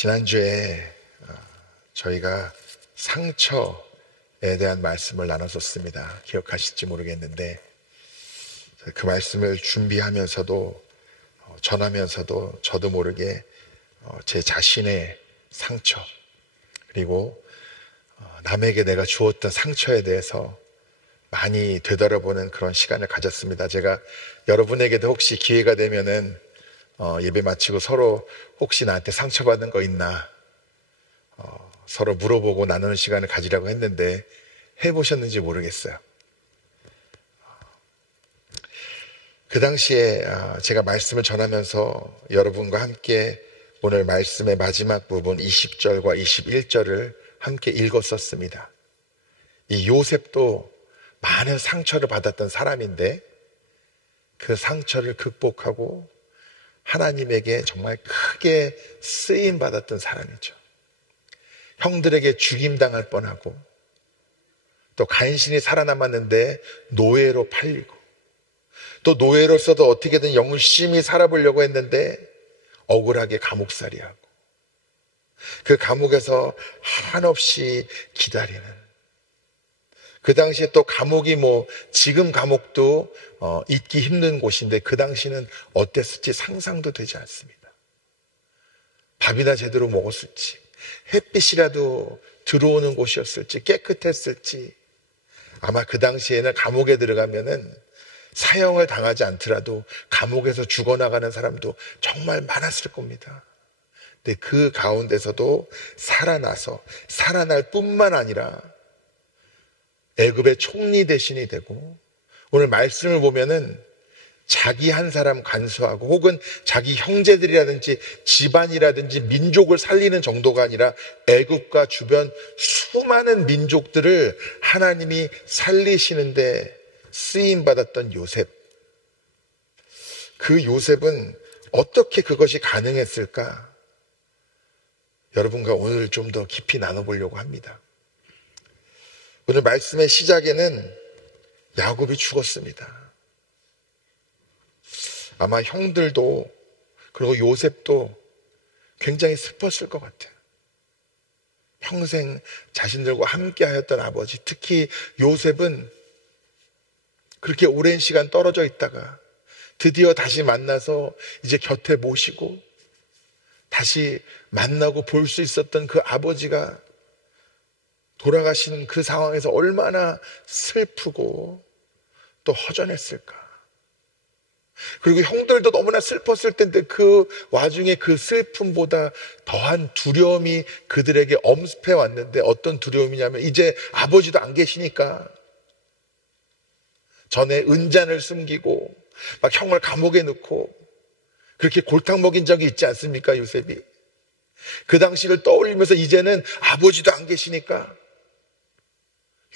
지난주에 저희가 상처에 대한 말씀을 나눴었습니다. 기억하실지 모르겠는데 그 말씀을 준비하면서도 전하면서도 저도 모르게 제 자신의 상처 그리고 남에게 내가 주었던 상처에 대해서 많이 되돌아보는 그런 시간을 가졌습니다. 제가 여러분에게도 혹시 기회가 되면은 예배 마치고 서로 혹시 나한테 상처받은 거 있나 서로 물어보고 나누는 시간을 가지려고 했는데 해보셨는지 모르겠어요. 그 당시에 제가 말씀을 전하면서 여러분과 함께 오늘 말씀의 마지막 부분 20절과 21절을 함께 읽었었습니다. 이 요셉도 많은 상처를 받았던 사람인데 그 상처를 극복하고 하나님에게 정말 크게 쓰임받았던 사람이죠. 형들에게 죽임당할 뻔하고 또 간신히 살아남았는데 노예로 팔리고 또 노예로서도 어떻게든 열심히 살아보려고 했는데 억울하게 감옥살이하고 그 감옥에서 한없이 기다리는 그 당시에 또 감옥이 지금 감옥도 있기 힘든 곳인데 그 당시는 어땠을지 상상도 되지 않습니다. 밥이나 제대로 먹었을지 햇빛이라도 들어오는 곳이었을지 깨끗했을지 아마 그 당시에는 감옥에 들어가면은 사형을 당하지 않더라도 감옥에서 죽어나가는 사람도 정말 많았을 겁니다. 근데 그 가운데서도 살아나서 살아날 뿐만 아니라 애굽의 총리 대신이 되고 오늘 말씀을 보면은 자기 한 사람 간수하고 혹은 자기 형제들이라든지 집안이라든지 민족을 살리는 정도가 아니라 애굽과 주변 수많은 민족들을 하나님이 살리시는데 쓰임받았던 요셉. 그 요셉은 어떻게 그것이 가능했을까? 여러분과 오늘 좀 더 깊이 나눠보려고 합니다. 오늘 말씀의 시작에는 야곱이 죽었습니다. 아마 형들도 그리고 요셉도 굉장히 슬펐을 것 같아요. 평생 자신들과 함께 하였던 아버지, 특히 요셉은 그렇게 오랜 시간 떨어져 있다가 드디어 다시 만나서 이제 곁에 모시고 다시 만나고 볼 수 있었던 그 아버지가 돌아가신 그 상황에서 얼마나 슬프고 또 허전했을까. 그리고 형들도 너무나 슬펐을 텐데 그 와중에 그 슬픔보다 더한 두려움이 그들에게 엄습해 왔는데 어떤 두려움이냐면 이제 아버지도 안 계시니까 전에 은잔을 숨기고 막 형을 감옥에 넣고 그렇게 골탕 먹인 적이 있지 않습니까, 요셉이? 그 당시를 떠올리면서 이제는 아버지도 안 계시니까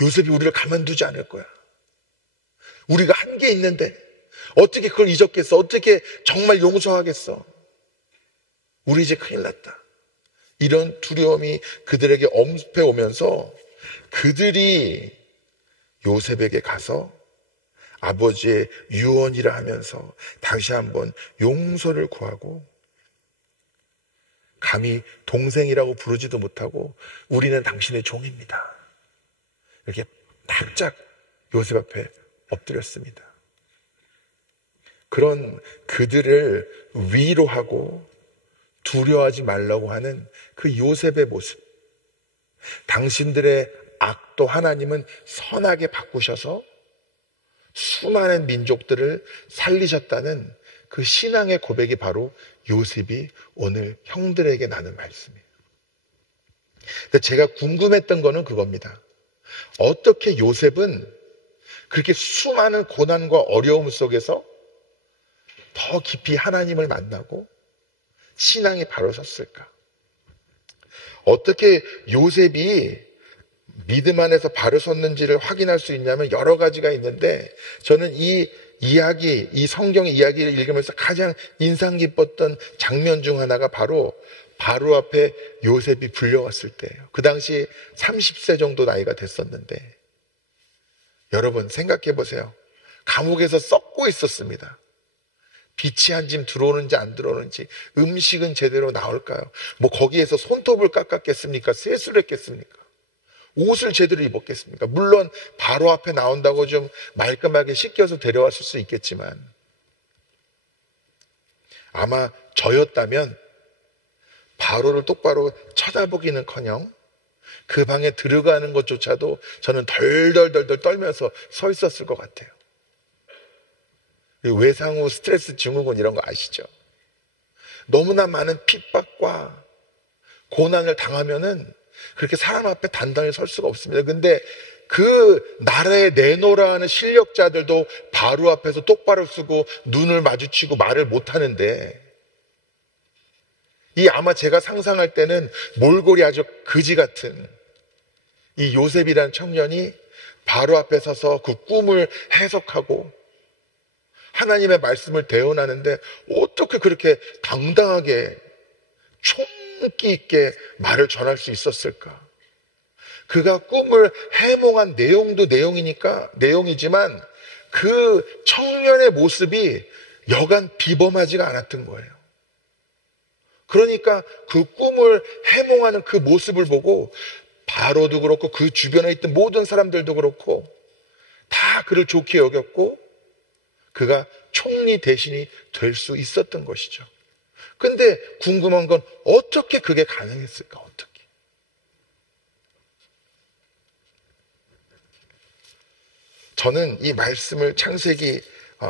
요셉이 우리를 가만두지 않을 거야. 우리가 한 게 있는데 어떻게 그걸 잊었겠어? 어떻게 정말 용서하겠어? 우리 이제 큰일 났다. 이런 두려움이 그들에게 엄습해 오면서 그들이 요셉에게 가서 아버지의 유언이라 하면서 다시 한번 용서를 구하고 감히 동생이라고 부르지도 못하고 우리는 당신의 종입니다. 이렇게 납작 요셉 앞에 엎드렸습니다. 그런 그들을 위로하고 두려워하지 말라고 하는 그 요셉의 모습. 당신들의 악도 하나님은 선하게 바꾸셔서 수많은 민족들을 살리셨다는 그 신앙의 고백이 바로 요셉이 오늘 형들에게 나눈 말씀이에요. 근데 제가 궁금했던 거는 그겁니다. 어떻게 요셉은 그렇게 수많은 고난과 어려움 속에서 더 깊이 하나님을 만나고 신앙이 바로 섰을까? 어떻게 요셉이 믿음 안에서 바로 섰는지를 확인할 수 있냐면 여러 가지가 있는데 저는 이 이야기, 이 성경의 이야기를 읽으면서 가장 인상 깊었던 장면 중 하나가 바로 앞에 요셉이 불려왔을 때예요. 그 당시 30세 정도 나이가 됐었는데 여러분 생각해 보세요. 감옥에서 썩고 있었습니다. 빛이 한 짐 들어오는지 안 들어오는지, 음식은 제대로 나올까요? 뭐 거기에서 손톱을 깎았겠습니까? 세수를 했겠습니까? 옷을 제대로 입었겠습니까? 물론 바로 앞에 나온다고 좀 말끔하게 씻겨서 데려왔을 수 있겠지만, 아마 저였다면 바로를 똑바로 쳐다보기는커녕 그 방에 들어가는 것조차도 저는 덜덜덜덜 떨면서 서 있었을 것 같아요. 외상 후 스트레스 증후군 이런 거 아시죠? 너무나 많은 핍박과 고난을 당하면은 그렇게 사람 앞에 단단히 설 수가 없습니다. 근데 그 나라에 내놓으라 하는 실력자들도 바로 앞에서 똑바로 쓰고 눈을 마주치고 말을 못 하는데, 이 아마 제가 상상할 때는 몰골이 아주 그지 같은 이 요셉이라는 청년이 바로 앞에 서서 그 꿈을 해석하고 하나님의 말씀을 대언하는데 어떻게 그렇게 당당하게 총기 있게 말을 전할 수 있었을까? 그가 꿈을 해몽한 내용도 내용이지만 그 청년의 모습이 여간 비범하지가 않았던 거예요. 그러니까 그 꿈을 해몽하는 그 모습을 보고 바로도 그렇고 그 주변에 있던 모든 사람들도 그렇고 다 그를 좋게 여겼고 그가 총리 대신이 될 수 있었던 것이죠. 근데 궁금한 건 어떻게 그게 가능했을까? 어떻게? 저는 이 말씀을 창세기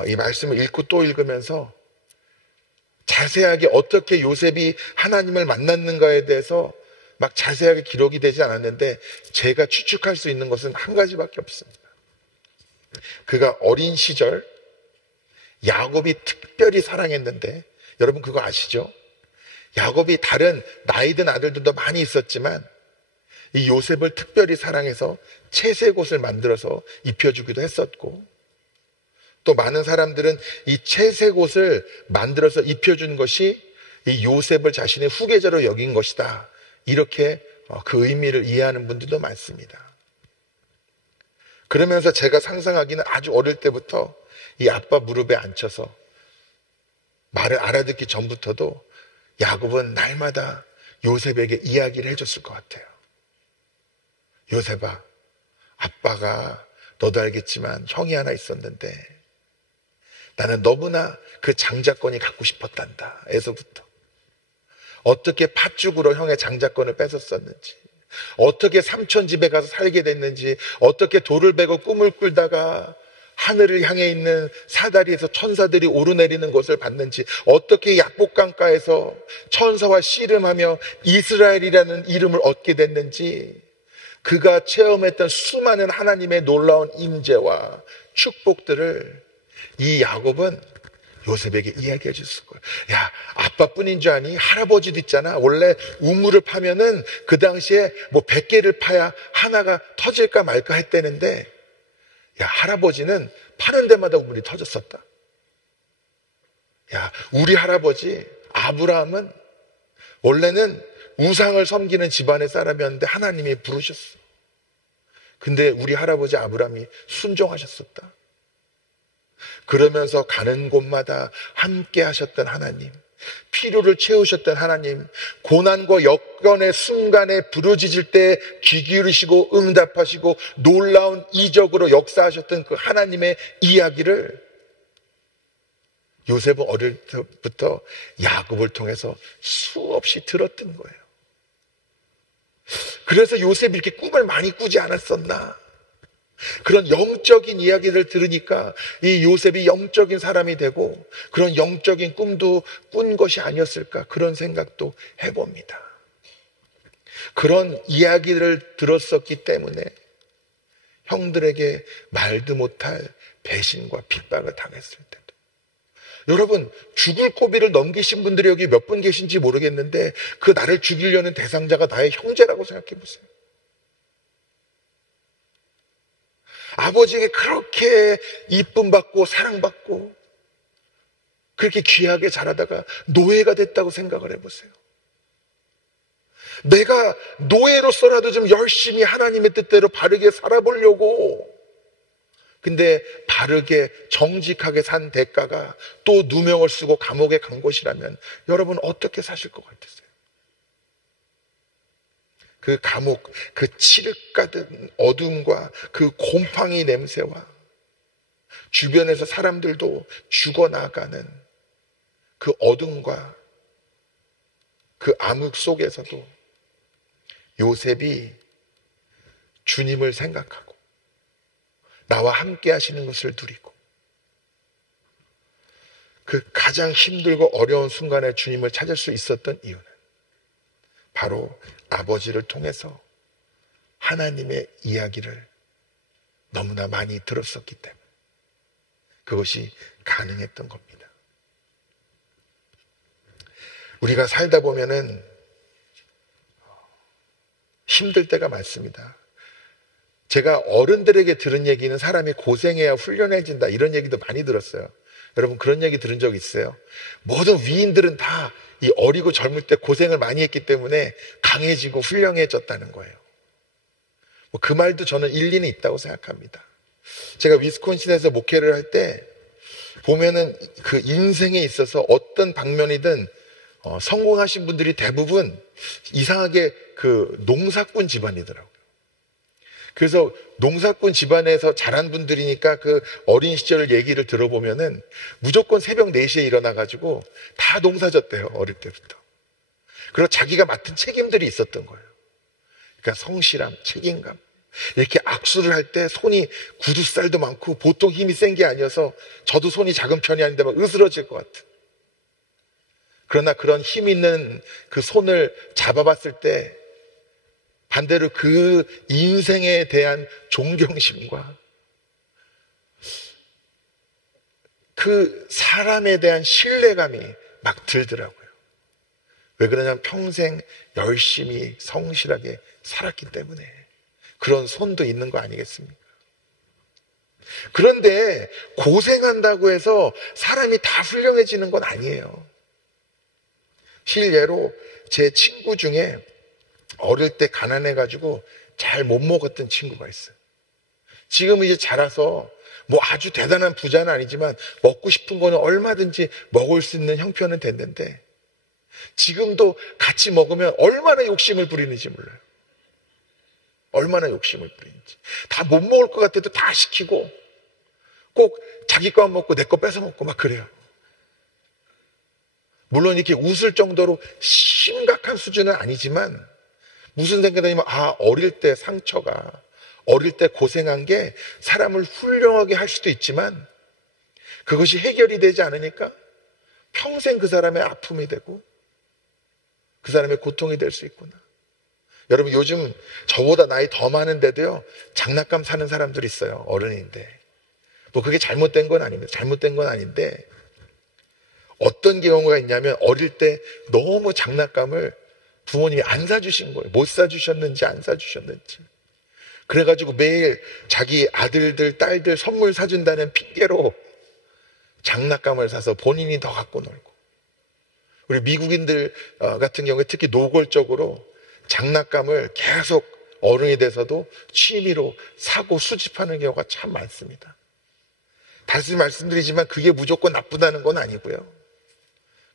이 말씀을 읽고 또 읽으면서 자세하게 어떻게 요셉이 하나님을 만났는가에 대해서 막 자세하게 기록이 되지 않았는데 제가 추측할 수 있는 것은 한 가지밖에 없습니다. 그가 어린 시절 야곱이 특별히 사랑했는데, 여러분 그거 아시죠? 야곱이 다른 나이든 아들들도 많이 있었지만 이 요셉을 특별히 사랑해서 채색옷을 만들어서 입혀주기도 했었고, 또 많은 사람들은 이 채색옷을 만들어서 입혀준 것이 이 요셉을 자신의 후계자로 여긴 것이다, 이렇게 그 의미를 이해하는 분들도 많습니다. 그러면서 제가 상상하기는 아주 어릴 때부터 이 아빠 무릎에 앉혀서 말을 알아듣기 전부터도 야곱은 날마다 요셉에게 이야기를 해줬을 것 같아요. 요셉아, 아빠가 너도 알겠지만 형이 하나 있었는데 나는 너무나 그 장자권이 갖고 싶었단다. 에서부터 어떻게 팥죽으로 형의 장자권을 뺏었었는지, 어떻게 삼촌 집에 가서 살게 됐는지, 어떻게 돌을 베고 꿈을 꿀다가 하늘을 향해 있는 사다리에서 천사들이 오르내리는 것을 봤는지, 어떻게 약복강가에서 천사와 씨름하며 이스라엘이라는 이름을 얻게 됐는지, 그가 체험했던 수많은 하나님의 놀라운 임재와 축복들을 이 야곱은 요셉에게 이야기해 줬을 거예요. 야, 아빠뿐인 줄 아니? 할아버지도 있잖아. 원래 우물을 파면은 그 당시에 뭐 100개를 파야 하나가 터질까 말까 했다는데, 야, 할아버지는 파는 데마다 우물이 터졌었다. 야, 우리 할아버지 아브라함은 원래는 우상을 섬기는 집안의 사람이었는데 하나님이 부르셨어. 근데 우리 할아버지 아브라함이 순종하셨었다. 그러면서 가는 곳마다 함께 하셨던 하나님, 필요를 채우셨던 하나님, 고난과 역경의 순간에 부르짖을 때 귀 기울이시고 응답하시고 놀라운 이적으로 역사하셨던 그 하나님의 이야기를 요셉은 어릴 때부터 야곱을 통해서 수없이 들었던 거예요. 그래서 요셉이 이렇게 꿈을 많이 꾸지 않았었나? 그런 영적인 이야기를 들으니까 이 요셉이 영적인 사람이 되고 그런 영적인 꿈도 꾼 것이 아니었을까, 그런 생각도 해봅니다. 그런 이야기를 들었었기 때문에 형들에게 말도 못할 배신과 핍박을 당했을 때도, 여러분, 죽을 고비를 넘기신 분들이 여기 몇 분 계신지 모르겠는데 그 나를 죽이려는 대상자가 나의 형제라고 생각해 보세요. 아버지에게 그렇게 이쁨 받고 사랑받고 그렇게 귀하게 자라다가 노예가 됐다고 생각을 해보세요. 내가 노예로서라도 좀 열심히 하나님의 뜻대로 바르게 살아보려고 근데 바르게 정직하게 산 대가가 또 누명을 쓰고 감옥에 간 것이라면 여러분 어떻게 사실 것 같으세요? 그 감옥, 그 칠흑 가득 어둠과 그 곰팡이 냄새와 주변에서 사람들도 죽어나가는 그 어둠과 그 암흑 속에서도 요셉이 주님을 생각하고 나와 함께 하시는 것을 누리고 그 가장 힘들고 어려운 순간에 주님을 찾을 수 있었던 이유는 바로 아버지를 통해서 하나님의 이야기를 너무나 많이 들었었기 때문에 그것이 가능했던 겁니다. 우리가 살다 보면은 힘들 때가 많습니다. 제가 어른들에게 들은 얘기는 사람이 고생해야 훌륭해진다 이런 얘기도 많이 들었어요. 여러분 그런 얘기 들은 적 있어요? 모든 위인들은 다 이 어리고 젊을 때 고생을 많이 했기 때문에 강해지고 훌륭해졌다는 거예요. 그 말도 저는 일리는 있다고 생각합니다. 제가 위스콘신에서 목회를 할 때 보면은 그 인생에 있어서 어떤 방면이든 성공하신 분들이 대부분 이상하게 그 농사꾼 집안이더라고요. 그래서 농사꾼 집안에서 자란 분들이니까 그 어린 시절 얘기를 들어보면은 무조건 새벽 4시에 일어나가지고 다 농사 졌대요, 어릴 때부터. 그리고 자기가 맡은 책임들이 있었던 거예요. 그러니까 성실함, 책임감. 이렇게 악수를 할 때 손이 구두살도 많고 보통 힘이 센 게 아니어서 저도 손이 작은 편이 아닌데 막 으스러질 것 같은. 그러나 그런 힘 있는 그 손을 잡아봤을 때 반대로 그 인생에 대한 존경심과 그 사람에 대한 신뢰감이 막 들더라고요. 왜 그러냐면 평생 열심히 성실하게 살았기 때문에 그런 손도 있는 거 아니겠습니까? 그런데 고생한다고 해서 사람이 다 훌륭해지는 건 아니에요. 실례로 제 친구 중에 어릴 때 가난해가지고 잘 못 먹었던 친구가 있어요. 지금 이제 자라서 뭐 아주 대단한 부자는 아니지만 먹고 싶은 거는 얼마든지 먹을 수 있는 형편은 됐는데 지금도 같이 먹으면 얼마나 욕심을 부리는지 몰라요. 얼마나 욕심을 부리는지. 다 못 먹을 것 같아도 다 시키고 꼭 자기 거만 먹고 내 거 뺏어 먹고 막 그래요. 물론 이렇게 웃을 정도로 심각한 수준은 아니지만 무슨 생각이냐면 어릴 때 상처가 어릴 때 고생한 게 사람을 훌륭하게 할 수도 있지만 그것이 해결이 되지 않으니까 평생 그 사람의 아픔이 되고 그 사람의 고통이 될 수 있구나. 여러분 요즘 저보다 나이 더 많은데도요 장난감 사는 사람들이 있어요. 어른인데 뭐 그게 잘못된 건 아닙니다. 잘못된 건 아닌데 어떤 경우가 있냐면 어릴 때 너무 장난감을 부모님이 안 사주신 거예요. 못 사주셨는지 안 사주셨는지. 그래가지고 매일 자기 아들들 딸들 선물 사준다는 핑계로 장난감을 사서 본인이 더 갖고 놀고, 우리 미국인들 같은 경우에 특히 노골적으로 장난감을 계속 어른이 돼서도 취미로 사고 수집하는 경우가 참 많습니다. 다시 말씀드리지만 그게 무조건 나쁘다는 건 아니고요.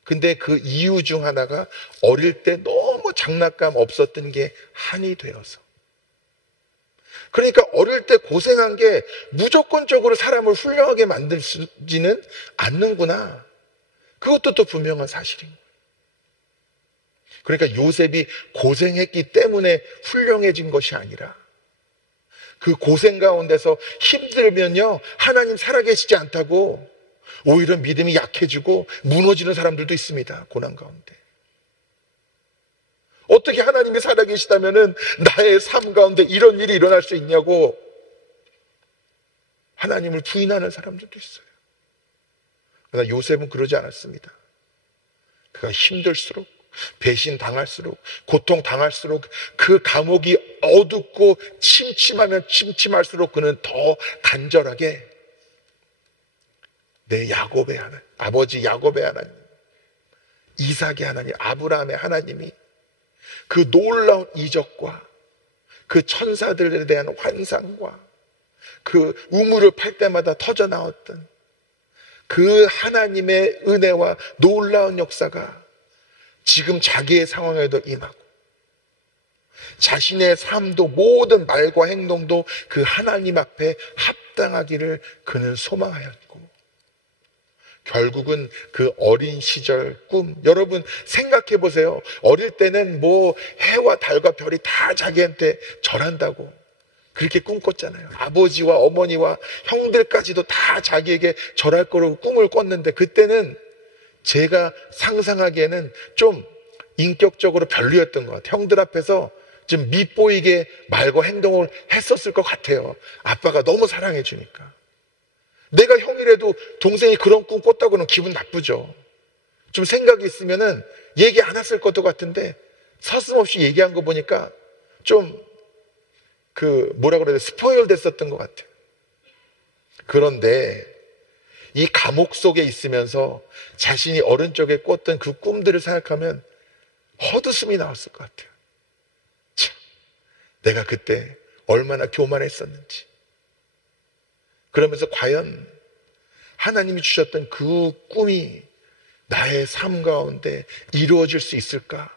근데 그 이유 중 하나가 어릴 때 너무 장난감 없었던 게 한이 되어서. 그러니까 어릴 때 고생한 게 무조건적으로 사람을 훌륭하게 만들지는 않는구나. 그것도 또 분명한 사실인 거예요. 그러니까 요셉이 고생했기 때문에 훌륭해진 것이 아니라 그 고생 가운데서 힘들면요 하나님 살아계시지 않다고 오히려 믿음이 약해지고 무너지는 사람들도 있습니다. 고난 가운데. 어떻게 하나님이 살아계시다면은 나의 삶 가운데 이런 일이 일어날 수 있냐고 하나님을 부인하는 사람들도 있어요. 그러나 요셉은 그러지 않았습니다. 그가 힘들수록 배신 당할수록 고통 당할수록 그 감옥이 어둡고 침침하면 침침할수록 그는 더 간절하게 내 야곱의 하나님, 아버지 야곱의 하나님, 이삭의 하나님, 아브라함의 하나님이 그 놀라운 이적과 그 천사들에 대한 환상과 그 우물을 팔 때마다 터져 나왔던 그 하나님의 은혜와 놀라운 역사가 지금 자기의 상황에도 임하고, 자신의 삶도 모든 말과 행동도 그 하나님 앞에 합당하기를 그는 소망하였고, 결국은 그 어린 시절 꿈, 여러분 생각해 보세요. 어릴 때는 뭐 해와 달과 별이 다 자기한테 절한다고 그렇게 꿈꿨잖아요. 아버지와 어머니와 형들까지도 다 자기에게 절할 거라고 꿈을 꿨는데, 그때는 제가 상상하기에는 좀 인격적으로 별로였던 것 같아요. 형들 앞에서 좀 밉보이게 말과 행동을 했었을 것 같아요. 아빠가 너무 사랑해 주니까. 내가 형이라도 동생이 그런 꿈 꿨다고는 기분 나쁘죠. 좀 생각이 있으면은 얘기 안 했을 것도 같은데, 서슴없이 얘기한 거 보니까 좀 뭐라 그래야 돼, 스포일 됐었던 것 같아요. 그런데 이 감옥 속에 있으면서 자신이 어른 적에 꿨던 그 꿈들을 생각하면 헛웃음이 나왔을 것 같아요. 참, 내가 그때 얼마나 교만했었는지. 그러면서 과연 하나님이 주셨던 그 꿈이 나의 삶 가운데 이루어질 수 있을까?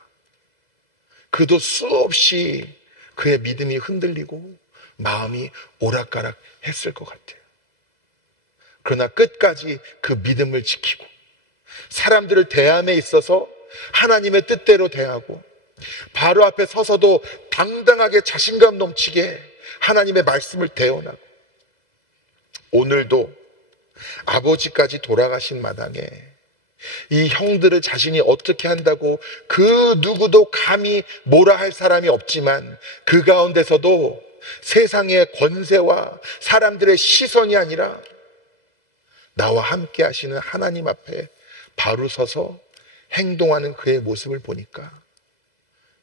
그도 수없이 그의 믿음이 흔들리고 마음이 오락가락 했을 것 같아요. 그러나 끝까지 그 믿음을 지키고 사람들을 대함에 있어서 하나님의 뜻대로 대하고, 바로 앞에 서서도 당당하게 자신감 넘치게 하나님의 말씀을 대언하고, 오늘도 아버지까지 돌아가신 마당에 이 형들을 자신이 어떻게 한다고 그 누구도 감히 뭐라 할 사람이 없지만, 그 가운데서도 세상의 권세와 사람들의 시선이 아니라 나와 함께 하시는 하나님 앞에 바로 서서 행동하는 그의 모습을 보니까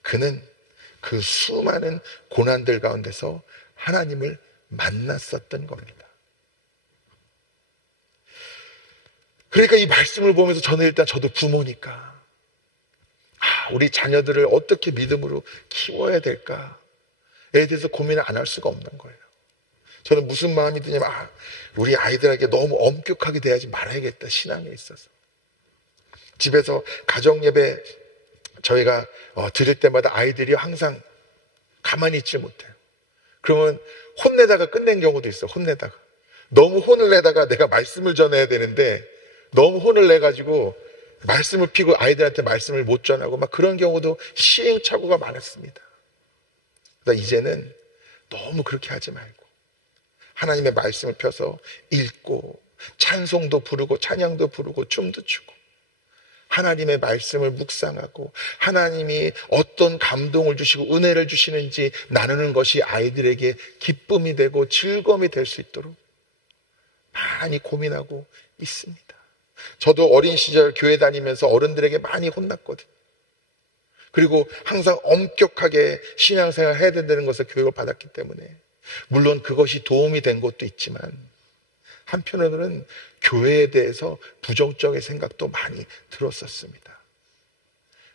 그는 그 수많은 고난들 가운데서 하나님을 만났었던 겁니다. 그러니까 이 말씀을 보면서 저는 일단, 저도 부모니까 우리 자녀들을 어떻게 믿음으로 키워야 될까에 대해서 고민을 안 할 수가 없는 거예요. 저는 무슨 마음이 드냐면, 우리 아이들에게 너무 엄격하게 대하지 말아야겠다, 신앙에 있어서. 집에서 가정예배 저희가 드릴 때마다 아이들이 항상 가만히 있지 못해요. 그러면 혼내다가 끝낸 경우도 있어요. 혼내다가 너무 혼을 내다가 내가 말씀을 전해야 되는데 너무 혼을 내가지고 말씀을 피고 아이들한테 말씀을 못 전하고 막 그런 경우도 시행착오가 많았습니다. 그래서 이제는 너무 그렇게 하지 말고 하나님의 말씀을 펴서 읽고 찬송도 부르고 찬양도 부르고 춤도 추고 하나님의 말씀을 묵상하고 하나님이 어떤 감동을 주시고 은혜를 주시는지 나누는 것이 아이들에게 기쁨이 되고 즐거움이 될 수 있도록 많이 고민하고 있습니다. 저도 어린 시절 교회 다니면서 어른들에게 많이 혼났거든요. 그리고 항상 엄격하게 신앙생활을 해야 된다는 것을 교육을 받았기 때문에 물론 그것이 도움이 된 것도 있지만 한편으로는 교회에 대해서 부정적인 생각도 많이 들었었습니다.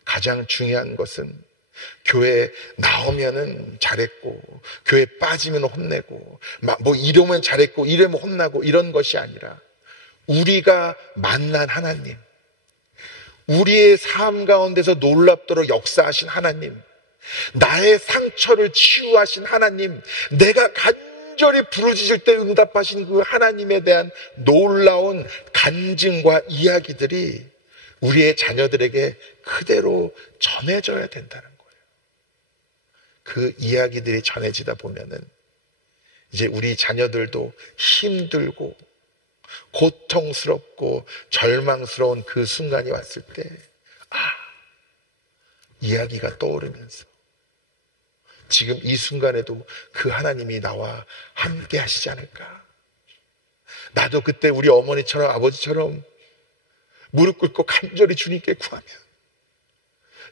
가장 중요한 것은 교회에 나오면은 잘했고 교회에 빠지면 혼내고 뭐 이러면 잘했고 이러면 혼나고 이런 것이 아니라 우리가 만난 하나님, 우리의 삶 가운데서 놀랍도록 역사하신 하나님, 나의 상처를 치유하신 하나님, 내가 간절히 부르짖을 때 응답하신 그 하나님에 대한 놀라운 간증과 이야기들이 우리의 자녀들에게 그대로 전해져야 된다는 거예요. 그 이야기들이 전해지다 보면은 이제 우리 자녀들도 힘들고 고통스럽고 절망스러운 그 순간이 왔을 때 이야기가 떠오르면서 지금 이 순간에도 그 하나님이 나와 함께 하시지 않을까. 나도 그때 우리 어머니처럼 아버지처럼 무릎 꿇고 간절히 주님께 구하면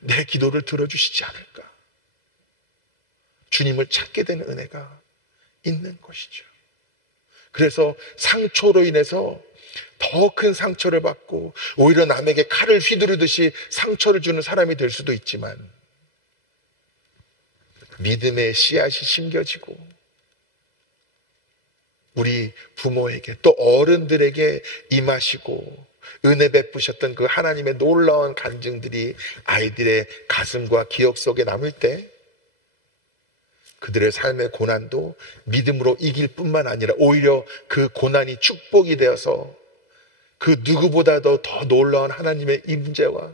내 기도를 들어주시지 않을까. 주님을 찾게 되는 은혜가 있는 것이죠. 그래서 상처로 인해서 더 큰 상처를 받고 오히려 남에게 칼을 휘두르듯이 상처를 주는 사람이 될 수도 있지만 믿음의 씨앗이 심겨지고 우리 부모에게 또 어른들에게 임하시고 은혜 베푸셨던 그 하나님의 놀라운 간증들이 아이들의 가슴과 기억 속에 남을 때 그들의 삶의 고난도 믿음으로 이길 뿐만 아니라 오히려 그 고난이 축복이 되어서 그 누구보다도 더 놀라운 하나님의 임재와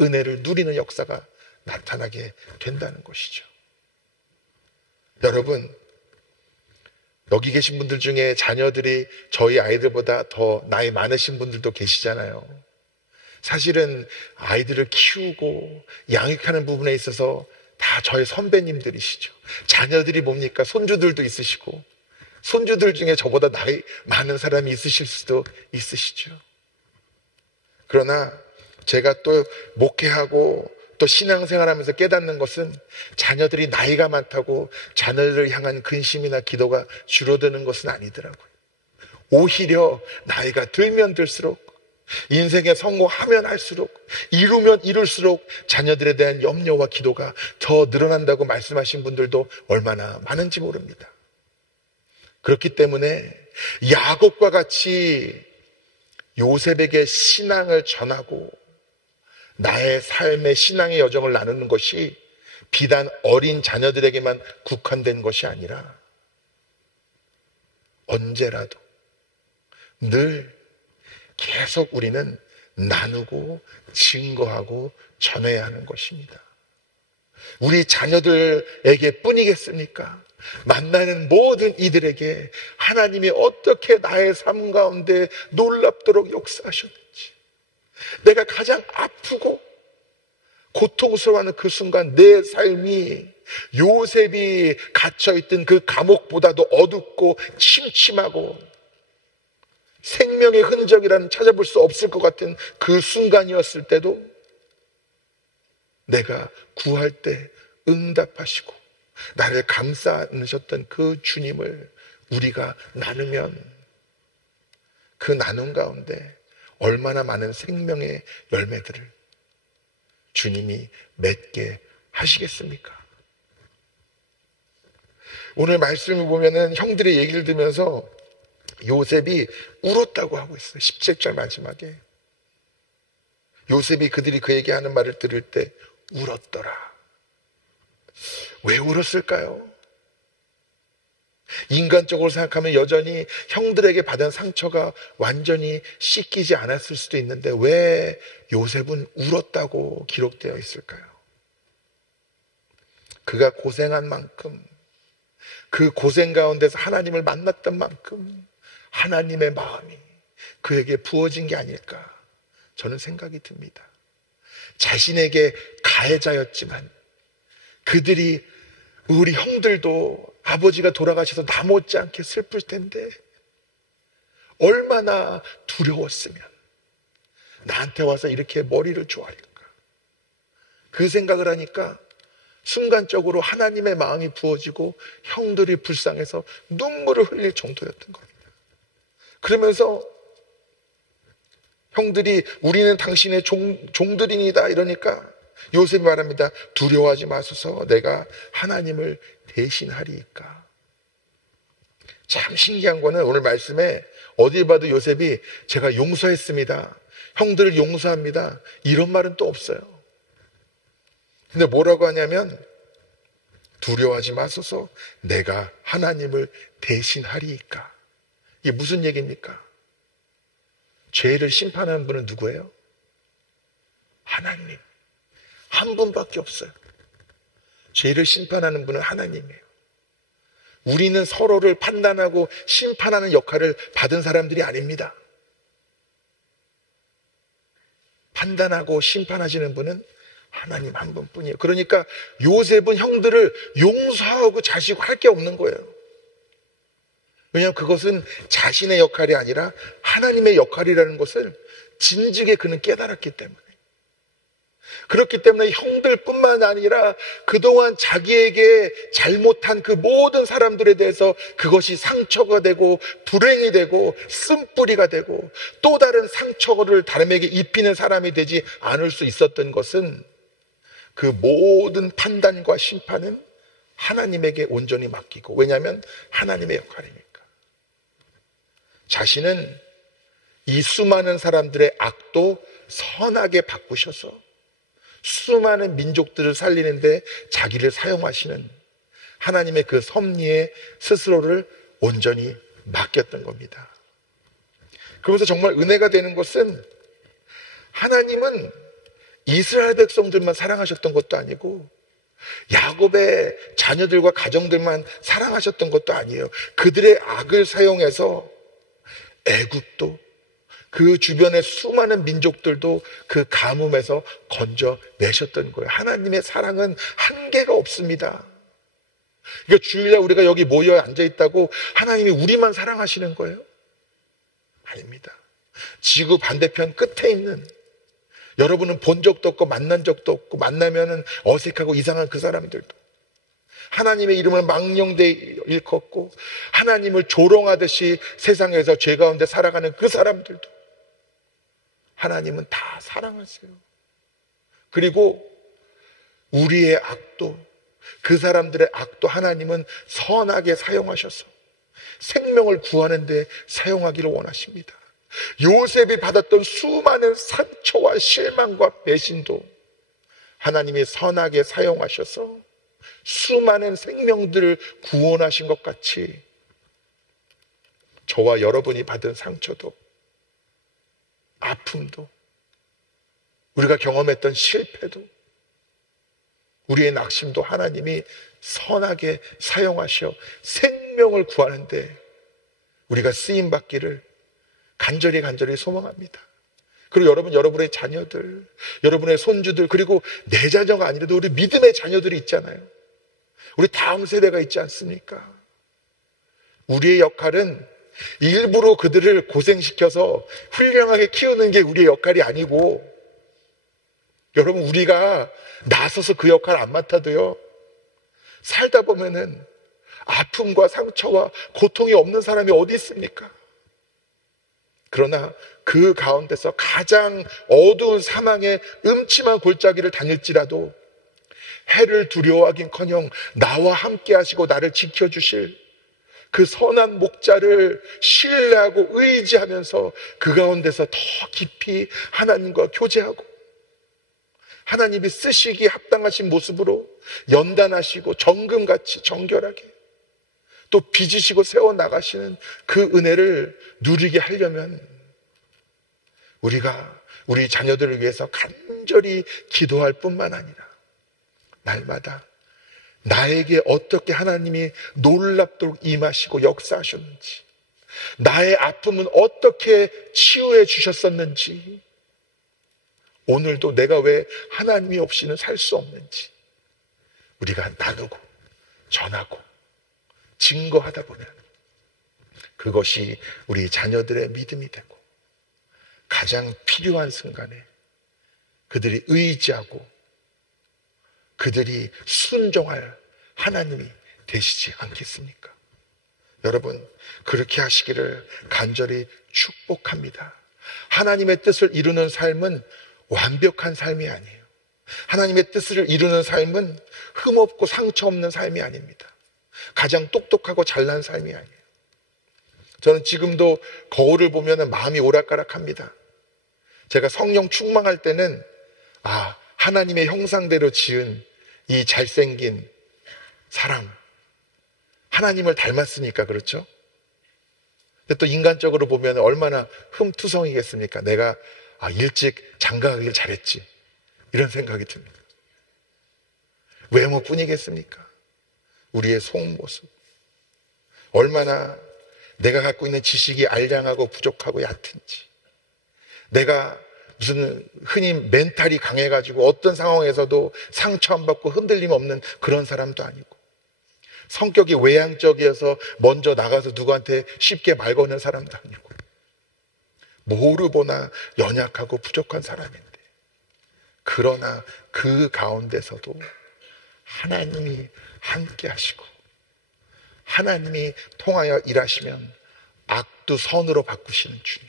은혜를 누리는 역사가 나타나게 된다는 것이죠. 여러분, 여기 계신 분들 중에 자녀들이 저희 아이들보다 더 나이 많으신 분들도 계시잖아요. 사실은 아이들을 키우고 양육하는 부분에 있어서 다 저의 선배님들이시죠. 자녀들이 뭡니까? 손주들도 있으시고 손주들 중에 저보다 나이 많은 사람이 있으실 수도 있으시죠. 그러나 제가 또 목회하고 또 신앙생활하면서 깨닫는 것은 자녀들이 나이가 많다고 자녀들을 향한 근심이나 기도가 줄어드는 것은 아니더라고요. 오히려 나이가 들면 들수록 인생에 성공하면 할수록 이루면 이룰수록 자녀들에 대한 염려와 기도가 더 늘어난다고 말씀하신 분들도 얼마나 많은지 모릅니다. 그렇기 때문에 야곱과 같이 요셉에게 신앙을 전하고 나의 삶의 신앙의 여정을 나누는 것이 비단 어린 자녀들에게만 국한된 것이 아니라 언제라도 늘 계속 우리는 나누고 증거하고 전해야 하는 것입니다. 우리 자녀들에게 뿐이겠습니까? 만나는 모든 이들에게 하나님이 어떻게 나의 삶 가운데 놀랍도록 역사하셨는지, 내가 가장 아프고 고통스러워하는 그 순간 내 삶이 요셉이 갇혀있던 그 감옥보다도 어둡고 침침하고 생명의 흔적이라는 찾아볼 수 없을 것 같은 그 순간이었을 때도 내가 구할 때 응답하시고 나를 감싸 안으셨던 그 주님을 우리가 나누면 그 나눔 가운데 얼마나 많은 생명의 열매들을 주님이 맺게 하시겠습니까? 오늘 말씀을 보면은 형들의 얘기를 들으면서 요셉이 울었다고 하고 있어요. 17절 마지막에 요셉이 그들이 그에게 하는 말을 들을 때 울었더라. 왜 울었을까요? 인간적으로 생각하면 여전히 형들에게 받은 상처가 완전히 씻기지 않았을 수도 있는데 왜 요셉은 울었다고 기록되어 있을까요? 그가 고생한 만큼, 그 고생 가운데서 하나님을 만났던 만큼 하나님의 마음이 그에게 부어진 게 아닐까 저는 생각이 듭니다. 자신에게 가해자였지만 그들이, 우리 형들도 아버지가 돌아가셔서 나 못지않게 슬플 텐데 얼마나 두려웠으면 나한테 와서 이렇게 머리를 조아릴까. 그 생각을 하니까 순간적으로 하나님의 마음이 부어지고 형들이 불쌍해서 눈물을 흘릴 정도였던 겁니다. 그러면서 형들이 우리는 당신의 종들이니다 이러니까 요셉이 말합니다. 두려워하지 마소서, 내가 하나님을 대신하리이까. 참 신기한 거는 오늘 말씀에 어디 봐도 요셉이 제가 용서했습니다, 형들을 용서합니다, 이런 말은 또 없어요. 근데 뭐라고 하냐면 두려워하지 마소서, 내가 하나님을 대신하리이까. 이게 무슨 얘기입니까? 죄를 심판하는 분은 누구예요? 하나님. 한 분밖에 없어요. 죄를 심판하는 분은 하나님이에요. 우리는 서로를 판단하고 심판하는 역할을 받은 사람들이 아닙니다. 판단하고 심판하시는 분은 하나님 한 분뿐이에요. 그러니까 요셉은 형들을 용서하고 자시고 할 게 없는 거예요. 왜냐하면 그것은 자신의 역할이 아니라 하나님의 역할이라는 것을 진즉에 그는 깨달았기 때문에. 그렇기 때문에 형들뿐만 아니라 그동안 자기에게 잘못한 그 모든 사람들에 대해서 그것이 상처가 되고 불행이 되고 쓴뿌리가 되고 또 다른 상처를 다름에게 입히는 사람이 되지 않을 수 있었던 것은 그 모든 판단과 심판은 하나님에게 온전히 맡기고, 왜냐하면 하나님의 역할이니까. 자신은 이 수많은 사람들의 악도 선하게 바꾸셔서 수많은 민족들을 살리는데 자기를 사용하시는 하나님의 그 섭리에 스스로를 온전히 맡겼던 겁니다. 그러면서 정말 은혜가 되는 것은 하나님은 이스라엘 백성들만 사랑하셨던 것도 아니고 야곱의 자녀들과 가정들만 사랑하셨던 것도 아니에요. 그들의 악을 사용해서 애굽도 그 주변의 수많은 민족들도 그 가뭄에서 건져내셨던 거예요. 하나님의 사랑은 한계가 없습니다. 그러니까 주일날 우리가 여기 모여 앉아있다고 하나님이 우리만 사랑하시는 거예요? 아닙니다. 지구 반대편 끝에 있는, 여러분은 본 적도 없고 만난 적도 없고 만나면은 어색하고 이상한 그 사람들도, 하나님의 이름을 망령되이 일컫고 하나님을 조롱하듯이 세상에서 죄 가운데 살아가는 그 사람들도 하나님은 다 사랑하세요. 그리고 우리의 악도, 그 사람들의 악도 하나님은 선하게 사용하셔서 생명을 구하는 데 사용하기를 원하십니다. 요셉이 받았던 수많은 상처와 실망과 배신도 하나님이 선하게 사용하셔서 수많은 생명들을 구원하신 것 같이 저와 여러분이 받은 상처도, 아픔도, 우리가 경험했던 실패도, 우리의 낙심도 하나님이 선하게 사용하셔 생명을 구하는데 우리가 쓰임받기를 간절히 소망합니다. 그리고 여러분의 자녀들, 여러분의 손주들, 그리고 내 자녀가 아니라도 우리 믿음의 자녀들이 있잖아요. 우리 다음 세대가 있지 않습니까? 우리의 역할은 일부러 그들을 고생시켜서 훌륭하게 키우는 게 우리의 역할이 아니고, 여러분, 우리가 나서서 그 역할 안 맡아도요, 살다 보면은 아픔과 상처와 고통이 없는 사람이 어디 있습니까? 그러나 그 가운데서 가장 어두운 사망의 음침한 골짜기를 다닐지라도 해를 두려워하긴커녕 나와 함께 하시고 나를 지켜주실 그 선한 목자를 신뢰하고 의지하면서 그 가운데서 더 깊이 하나님과 교제하고 하나님이 쓰시기에 합당하신 모습으로 연단하시고 정금같이 정결하게 또 빚으시고 세워나가시는 그 은혜를 누리게 하려면 우리가 우리 자녀들을 위해서 간절히 기도할 뿐만 아니라 날마다 나에게 어떻게 하나님이 놀랍도록 임하시고 역사하셨는지, 나의 아픔은 어떻게 치유해 주셨었는지, 오늘도 내가 왜 하나님이 없이는 살 수 없는지 우리가 나누고 전하고 증거하다 보면 그것이 우리 자녀들의 믿음이 되고 가장 필요한 순간에 그들이 의지하고 그들이 순종할 하나님이 되시지 않겠습니까? 여러분, 그렇게 하시기를 간절히 축복합니다. 하나님의 뜻을 이루는 삶은 완벽한 삶이 아니에요. 하나님의 뜻을 이루는 삶은 흠없고 상처 없는 삶이 아닙니다. 가장 똑똑하고 잘난 삶이 아니에요. 저는 지금도 거울을 보면 마음이 오락가락합니다. 제가 성령 충만할 때는 하나님의 형상대로 지은 이 잘생긴 사람, 하나님을 닮았으니까 그렇죠? 근데 또 인간적으로 보면 얼마나 흠투성이겠습니까? 내가 일찍 장가가길 잘했지, 이런 생각이 듭니다. 외모뿐이겠습니까? 우리의 속모습, 얼마나 내가 갖고 있는 지식이 알량하고 부족하고 얕은지, 내가 무슨 흔히 멘탈이 강해가지고 어떤 상황에서도 상처 안 받고 흔들림 없는 그런 사람도 아니고, 성격이 외향적이어서 먼저 나가서 누구한테 쉽게 말 거는 사람도 아니고, 모르보나 연약하고 부족한 사람인데, 그러나 그 가운데서도 하나님이 함께 하시고 하나님이 통하여 일하시면 악도 선으로 바꾸시는 주님,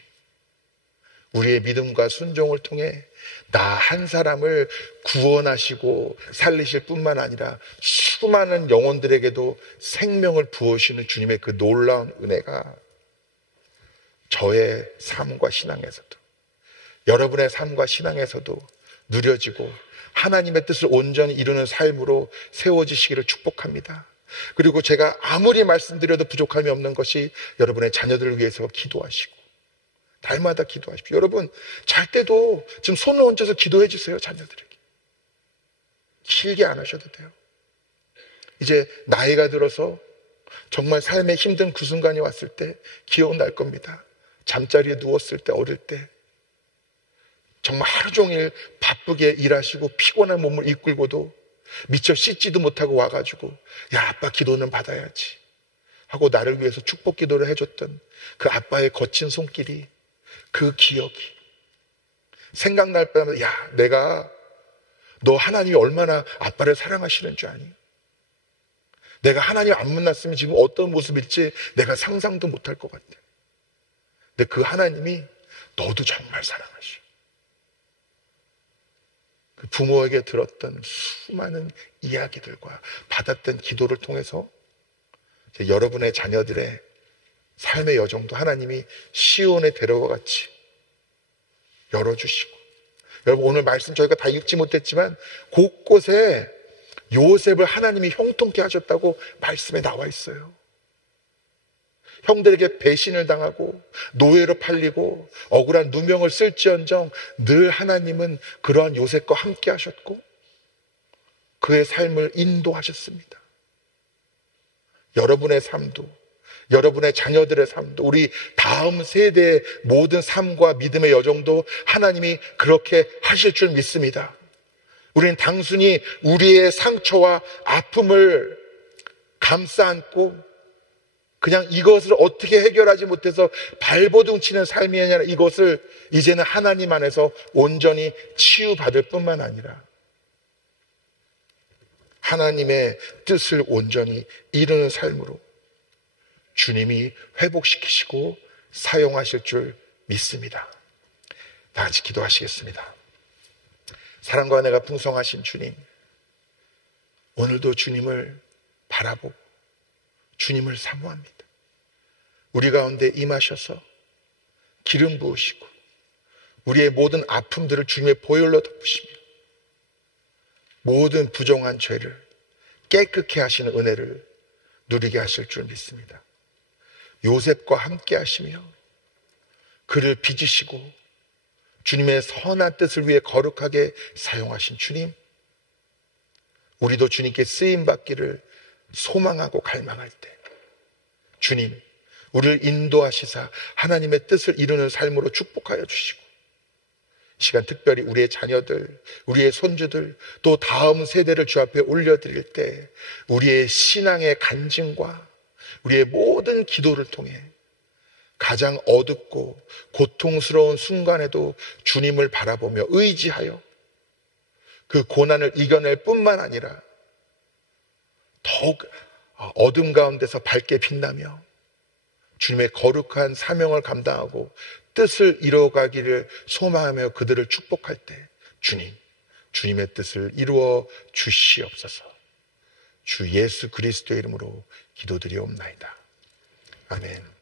우리의 믿음과 순종을 통해 나 한 사람을 구원하시고 살리실 뿐만 아니라 수많은 영혼들에게도 생명을 부어주시는 주님의 그 놀라운 은혜가 저의 삶과 신앙에서도, 여러분의 삶과 신앙에서도 누려지고 하나님의 뜻을 온전히 이루는 삶으로 세워지시기를 축복합니다. 그리고 제가 아무리 말씀드려도 부족함이 없는 것이 여러분의 자녀들을 위해서 기도하시고, 달마다 기도하십시오. 여러분, 잘 때도 지금 손을 얹어서 기도해 주세요. 자녀들에게. 길게 안 하셔도 돼요. 이제 나이가 들어서 정말 삶의 힘든 그 순간이 왔을 때 기억날 겁니다. 잠자리에 누웠을 때, 어릴 때 정말 하루 종일 바쁘게 일하시고 피곤한 몸을 이끌고도 미처 씻지도 못하고 와가지고, 야, 아빠 기도는 받아야지 하고 나를 위해서 축복 기도를 해줬던 그 아빠의 거친 손길이, 그 기억이 생각날 때마다, 야, 내가 너 하나님이 얼마나 아빠를 사랑하시는 줄 아니? 내가 하나님 안 만났으면 지금 어떤 모습일지 내가 상상도 못할 것 같아. 근데 그 하나님이 너도 정말 사랑하셔. 그 부모에게 들었던 수많은 이야기들과 받았던 기도를 통해서 여러분의 자녀들의 삶의 여정도 하나님이 시온의 대로와 같이 열어주시고, 여러분 오늘 말씀 저희가 다 읽지 못했지만 곳곳에 요셉을 하나님이 형통케 하셨다고 말씀에 나와 있어요. 형들에게 배신을 당하고 노예로 팔리고 억울한 누명을 쓸지언정 늘 하나님은 그러한 요셉과 함께 하셨고 그의 삶을 인도하셨습니다. 여러분의 삶도, 여러분의 자녀들의 삶도, 우리 다음 세대의 모든 삶과 믿음의 여정도 하나님이 그렇게 하실 줄 믿습니다. 우리는 단순히 우리의 상처와 아픔을 감싸 안고 그냥 이것을 어떻게 해결하지 못해서 발버둥 치는 삶이 아니라 이것을 이제는 하나님 안에서 온전히 치유받을 뿐만 아니라 하나님의 뜻을 온전히 이루는 삶으로 주님이 회복시키시고 사용하실 줄 믿습니다. 다 같이 기도하시겠습니다. 사랑과 은혜가 풍성하신 주님, 오늘도 주님을 바라보고 주님을 사모합니다. 우리 가운데 임하셔서 기름 부으시고 우리의 모든 아픔들을 주님의 보혈로 덮으시며 모든 부정한 죄를 깨끗게 하시는 은혜를 누리게 하실 줄 믿습니다. 요셉과 함께 하시며 그를 빚으시고 주님의 선한 뜻을 위해 거룩하게 사용하신 주님, 우리도 주님께 쓰임받기를 소망하고 갈망할 때 주님, 우리를 인도하시사 하나님의 뜻을 이루는 삶으로 축복하여 주시고 이 시간 특별히 우리의 자녀들, 우리의 손주들, 또 다음 세대를 주 앞에 올려드릴 때 우리의 신앙의 간증과 우리의 모든 기도를 통해 가장 어둡고 고통스러운 순간에도 주님을 바라보며 의지하여 그 고난을 이겨낼 뿐만 아니라 더욱 어둠 가운데서 밝게 빛나며 주님의 거룩한 사명을 감당하고 뜻을 이루어가기를 소망하며 그들을 축복할 때 주님, 주님의 뜻을 이루어 주시옵소서. 주 예수 그리스도의 이름으로 기도드리옵나이다. 아멘.